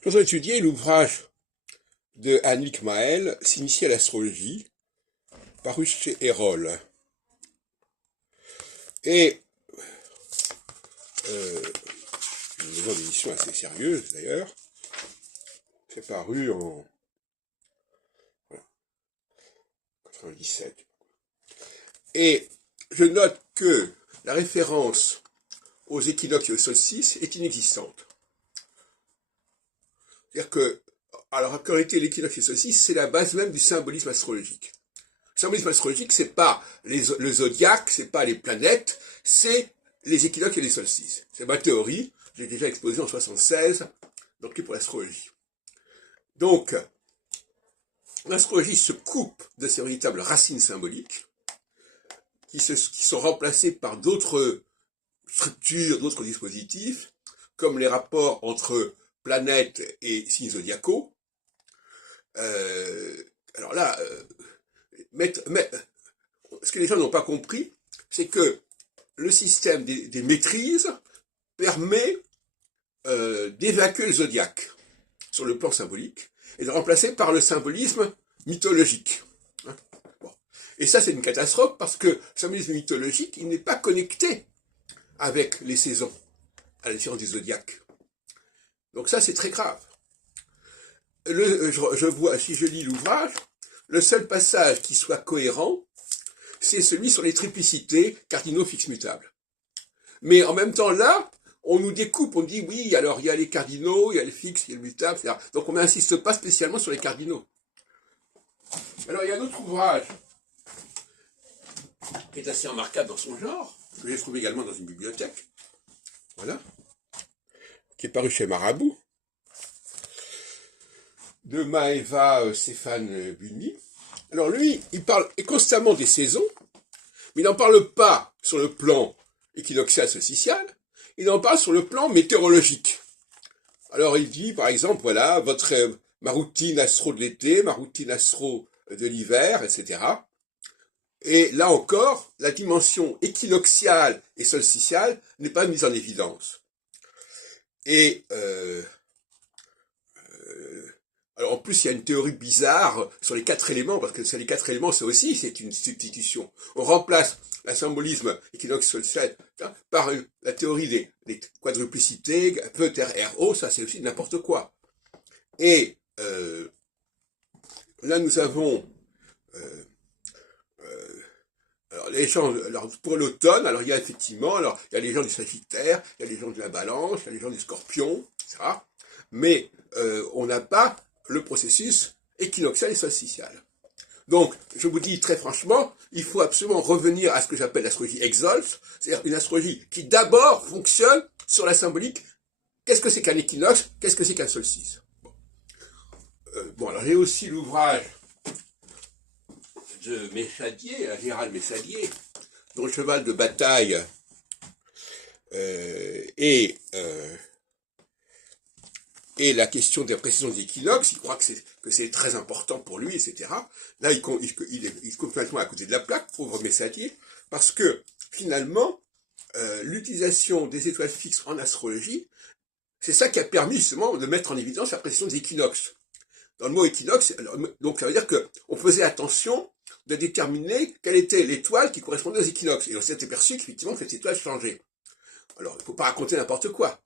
Je suis en train d'étudier l'ouvrage de Annick Maël, S'initier à l'astrologie, paru chez Erol. Et une maison d'édition assez sérieuse d'ailleurs. C'est paru en 97. Et je note que la référence aux équinoxes et aux solstices est inexistante. C'est-à-dire que, alors en réalité, l'équinoxe et le solstice, c'est la base même du symbolisme astrologique. Le symbolisme astrologique, c'est pas le zodiaque, c'est pas les planètes, c'est les équinoxes et les solstices. C'est ma théorie, j'ai déjà exposé en 76, donc pour l'astrologie. Donc, l'astrologie se coupe de ses véritables racines symboliques, qui sont remplacées par d'autres structures, d'autres dispositifs, comme les rapports entre planètes et signes zodiacaux. Alors là, ce que les gens n'ont pas compris, c'est que le système des maîtrises permet d'évacuer le zodiaque sur le plan symbolique et de le remplacer par le symbolisme mythologique. Bon. Et ça, c'est une catastrophe parce que le symbolisme mythologique, il n'est pas connecté avec les saisons, à la différence du zodiaque. Donc ça, c'est très grave. Je vois, si je lis l'ouvrage, le seul passage qui soit cohérent, c'est celui sur les triplicités cardinaux fixes mutables. Mais en même temps, là, on nous découpe, on dit oui, alors il y a les cardinaux, il y a les fixes, il y a le mutable, etc. Donc on n'insiste pas spécialement sur les cardinaux. Alors il y a un autre ouvrage qui est assez remarquable dans son genre, que j'ai trouvé également dans une bibliothèque, voilà, qui est paru chez Marabout, de Maeva Stéphane Bunny. Alors lui, il parle constamment des saisons, mais il n'en parle pas sur le plan équinoxial solsticial, il en parle sur le plan météorologique. Alors il dit, par exemple, voilà, ma routine astro de l'été, ma routine astro de l'hiver, etc. Et là encore, la dimension équinoxiale et solsticiale n'est pas mise en évidence. Et alors en plus, il y a une théorie bizarre sur les 4 éléments, parce que les 4 éléments, c'est une substitution. On remplace le symbolisme équinoxe solstice par la théorie des quadruplicités, peu terre RO, ça c'est aussi n'importe quoi. Et là, nous avons alors les gens, alors pour l'automne, alors il y a effectivement, alors il y a les gens du Sagittaire, il y a les gens de la Balance, il y a les gens du Scorpion, etc. Mais on n'a pas le processus équinoxial et solsticial. Donc, je vous dis très franchement, il faut absolument revenir à ce que j'appelle l'astrologie exolte, c'est-à-dire une astrologie qui d'abord fonctionne sur la symbolique. Qu'est-ce que c'est qu'un équinoxe? Qu'est-ce que c'est qu'un solstice? Bon, alors j'ai aussi l'ouvrage de Messadier, Gérald Messadier, dont le cheval de bataille est la question des précisions des équinoxes. Il croit que c'est très important pour lui, etc. Là, il est complètement à côté de la plaque, pauvre Messadier, parce que finalement, l'utilisation des étoiles fixes en astrologie, c'est ça qui a permis justement de mettre en évidence la précision des équinoxes. Dans le mot équinoxe, donc ça veut dire qu'on faisait attention de déterminer quelle était l'étoile qui correspondait aux équinoxes. Et on s'est aperçu qu'effectivement cette étoile changeait. Alors, il ne faut pas raconter n'importe quoi.